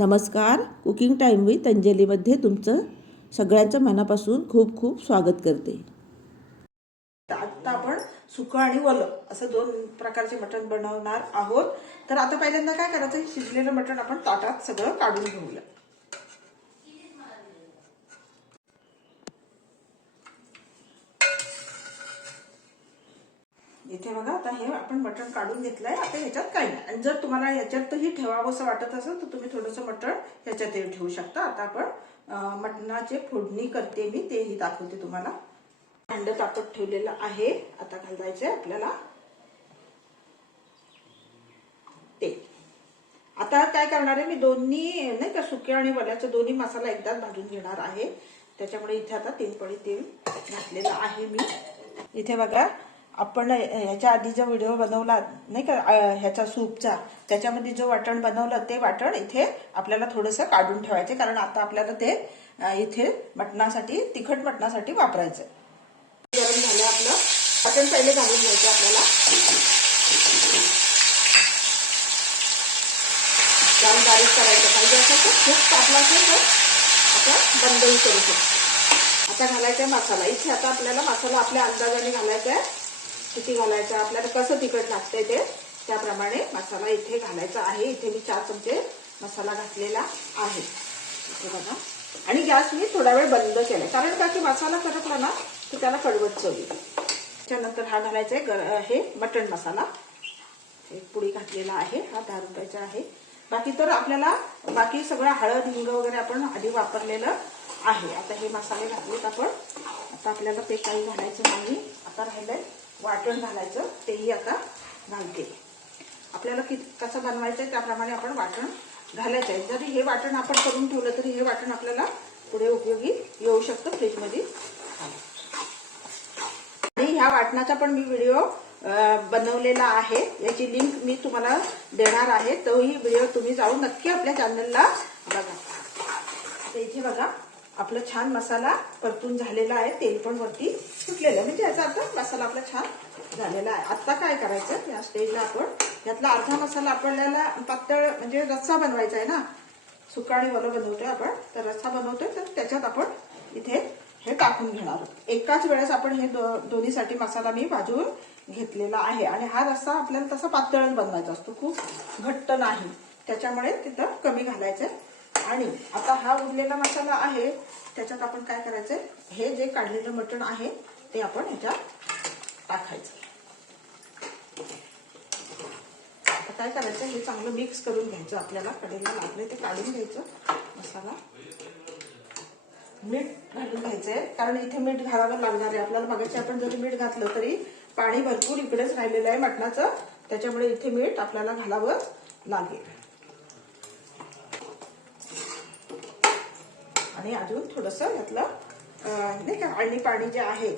नमस्कार cooking time with अंजलीमध्ये तुमचं सगळ्यांचं मनापासून खूप खूप स्वागत करते. आता आपण सुकं आणि वलं असं दोन प्रकारचे मटण बनवणार आहोत. तर आता पहिल्यांदा काय करायचं? शिजलेलं मटण आपण ताटात सगळं काढून घेऊया. इथे बघा आता हे आपण मटण काढून घेतलंय. आता ह्याच्यात काही नाही. आणि जर तुम्हाला ह्याच्यातही ठेवावं असं वाटत असेल तर तुम्ही थोडंसं मटण ह्याच्यातही ठेवू शकता. आता आपण मटणाचे फोडणी करते मी तेही दाखवते तुम्हाला. भांड तापत ठेवलेलं आहे. आता घालायचंय आपल्याला ते. आता काय करणार आहे मी? दोन्ही नाही का सुके आणि वल्याचं दोन्ही मसाला एकदाच भाजून घेणार आहे. त्याच्यामुळे इथे आता तीन पळी तेल घातलेलं आहे मी. इथे बघा आपण ह्याच्या आधी जो व्हिडिओ बनवला नाही का ह्याचा सूपचा त्याच्यामध्ये जो वाटण बनवलं ते वाटण इथे आपल्याला थोडंसं काढून ठेवायचे कारण आता आपल्याला ते इथे मटणासाठी तिखट मटणासाठी वापरायचं गरम झालं आपलं. वाटण पहिले घालून घ्यायचं आपल्याला. छान बारीक करायचं. पाहिजे असं तर खूप तापला असेल तर आपण बंदही करू शकतो. आता घालायचा आहे मसाला. इथे आता आपल्याला मसाला आपल्या अंदाजाने घालायचा आहे. किती घालायचं आपल्याला कसं तिखट लागतंय ते त्याप्रमाणे मसाला इथे घालायचा आहे. इथे मी चार चमचे मसाला घातलेला आहे. बघा. आणि गॅस मी थोडा वेळ बंद केला कारण का की मसाला करपला ना तर त्याला कडवत चवी. त्याच्यानंतर हा घालायचा आहे हे मटण मसाला. एक पुडी घातलेला आहे. हा दहा रुपयाचा आहे. बाकी तर आपल्याला बाकी सगळं हळद हिंग वगैरे आपण आधी वापरलेलं आहे. आता हे मसाले घातलेत आपण. आता आपल्याला ते काही घालायचं नाही. आता राहिलंय वाटण घालायचं तेही आता घालते. आपल्याला कि कसं बनवायचं आहे त्याप्रमाणे आपण वाटण घालायचं आहे. जरी हे वाटण आपण करून ठेवलं तरी हे वाटण आपल्याला पुढे उपयोगी येऊ शकतं फ्रीजमध्ये. आणि ह्या वाटणाचा पण मी व्हिडिओ बनवलेला आहे. याची लिंक मी तुम्हाला देणार आहे. तोही व्हिडिओ तुम्ही जाऊन नक्की आपल्या चॅनलला बघा. इथे बघा. आपला छान मसाला परतून झालेला आहे तेल पण वरती सुटलेलं आहे. म्हणजे याचा अर्थ मसाला आपला छान झालेला आहे. आत्ता काय करायचं? या स्टेजला आपण यातला अर्धा मसाला आपल्याला पातळ म्हणजे रस्सा बनवायचा आहे ना? सुका आणि वलं बनवतोय आपण. तर रस्सा बनवतोय तर त्याच्यात आपण इथे हे टाकून घेणार आहोत. एकाच वेळेस आपण हे दो- दोन्हीसाठी मसाला मी भाजून घेतलेला आहे. आणि हा रस्सा आपल्याला तसा पातळच बनवायचा असतो. खूप घट्ट नाही. त्याच्यामुळे तिथं कमी घालायचं आणि आता हा उरलेला मसाला आहे त्याच्यात आपण काय करायचंय? हे जे काढलेलं मटण आहे ते आपण ह्याच्यात टाकायचं. आता काय करायचं हे चांगलं मिक्स करून घ्यायचं. आपल्याला कडेला लागले ते काढून घ्यायचं मसाला. मीठ घालून घ्यायचंय कारण इथे मीठ घालावं लागणार आहे. आपल्याला मगाशी आपण जरी मीठ घातलं तरी पाणी भरपूर इकडेच राहिलेलं आहे मटणाचं. त्याच्यामुळे इथे मीठ आपल्याला घालावं लागेल. आणि अजून थोडस यातलं नाही का अळणी पाणी जे आहे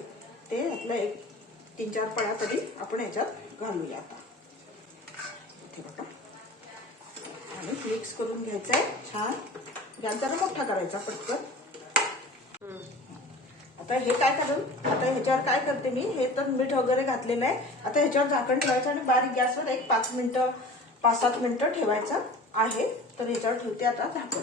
ते यातलं एक तीन चार पळ्या तरी आपण याच्यात घालूया आता. इथे बघा. आणि मिक्स करून घ्यायचंय. छान. गॅस मोठा करायचा पटकन. आता हे काय करून? आता ह्याच्यावर काय करते मी? हे तर मीठ वगैरे घातलेलं आहे आता ह्याच्यावर झाकण ठेवायचं आणि बारीक गॅसवर एक पाच मिनिटं पाच सात मिनिटं ठेवायचं आहे. तर ह्याच्यावर ठेवते आता झाकण.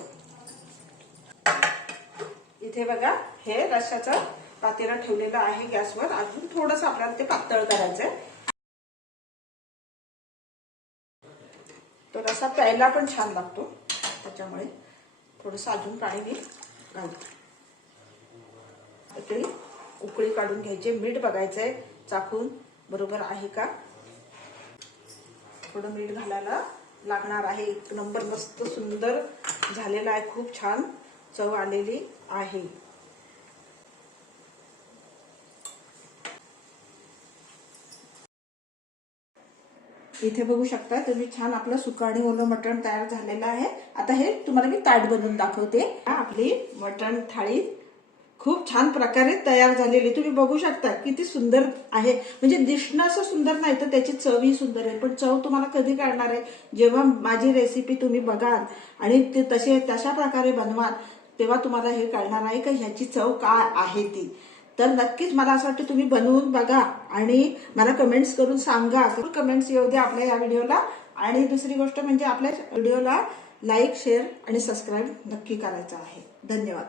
इथे बघा हे रश्याचं पातेला ठेवलेलं आहे गॅसवर. अजून थोडस आपल्याला ते पातळ करायचंय. तो रसा प्यायला पण छान लागतो. त्याच्यामुळे थोडस अजून पाणी मी घालतो. ते उकळी काढून घ्यायची. मीठ बघायचंय चाकून. बरोबर आहे का? थोडं मीठ घालायला लागणार आहे. एक नंबर मस्त सुंदर झालेला आहे. खूप छान. चव आलेली आहे. इथे बघू शकता तुम्ही छान आपलं सुकं आणि ओलं मटण तयार झालेलं आहे. आता हे तुम्हाला मी ताट बनवून दाखवते. आपली मटण थाळी खूप छान प्रकारे तयार झालेली. तुम्ही बघू शकता किती सुंदर आहे. म्हणजे दिसणं असं सुंदर नाही तर त्याची चवही सुंदर आहे. पण चव तुम्हाला कधी करणार आहे? जेव्हा माझी रेसिपी तुम्ही बघाल आणि ते तसे तशा प्रकारे बनवाल तेव्हा तुम्हाला हे कळणार आहे का ह्याची चव काय आहे ती? तर नक्कीच मला असं वाटतं तुम्ही बनवून बघा आणि मला कमेंट्स करून सांगा. कमेंट्स येऊ द्या आपल्या या व्हिडिओला. आणि दुसरी गोष्ट म्हणजे आपल्या व्हिडिओला लाईक शेअर आणि सबस्क्राईब नक्की करायचं आहे. धन्यवाद.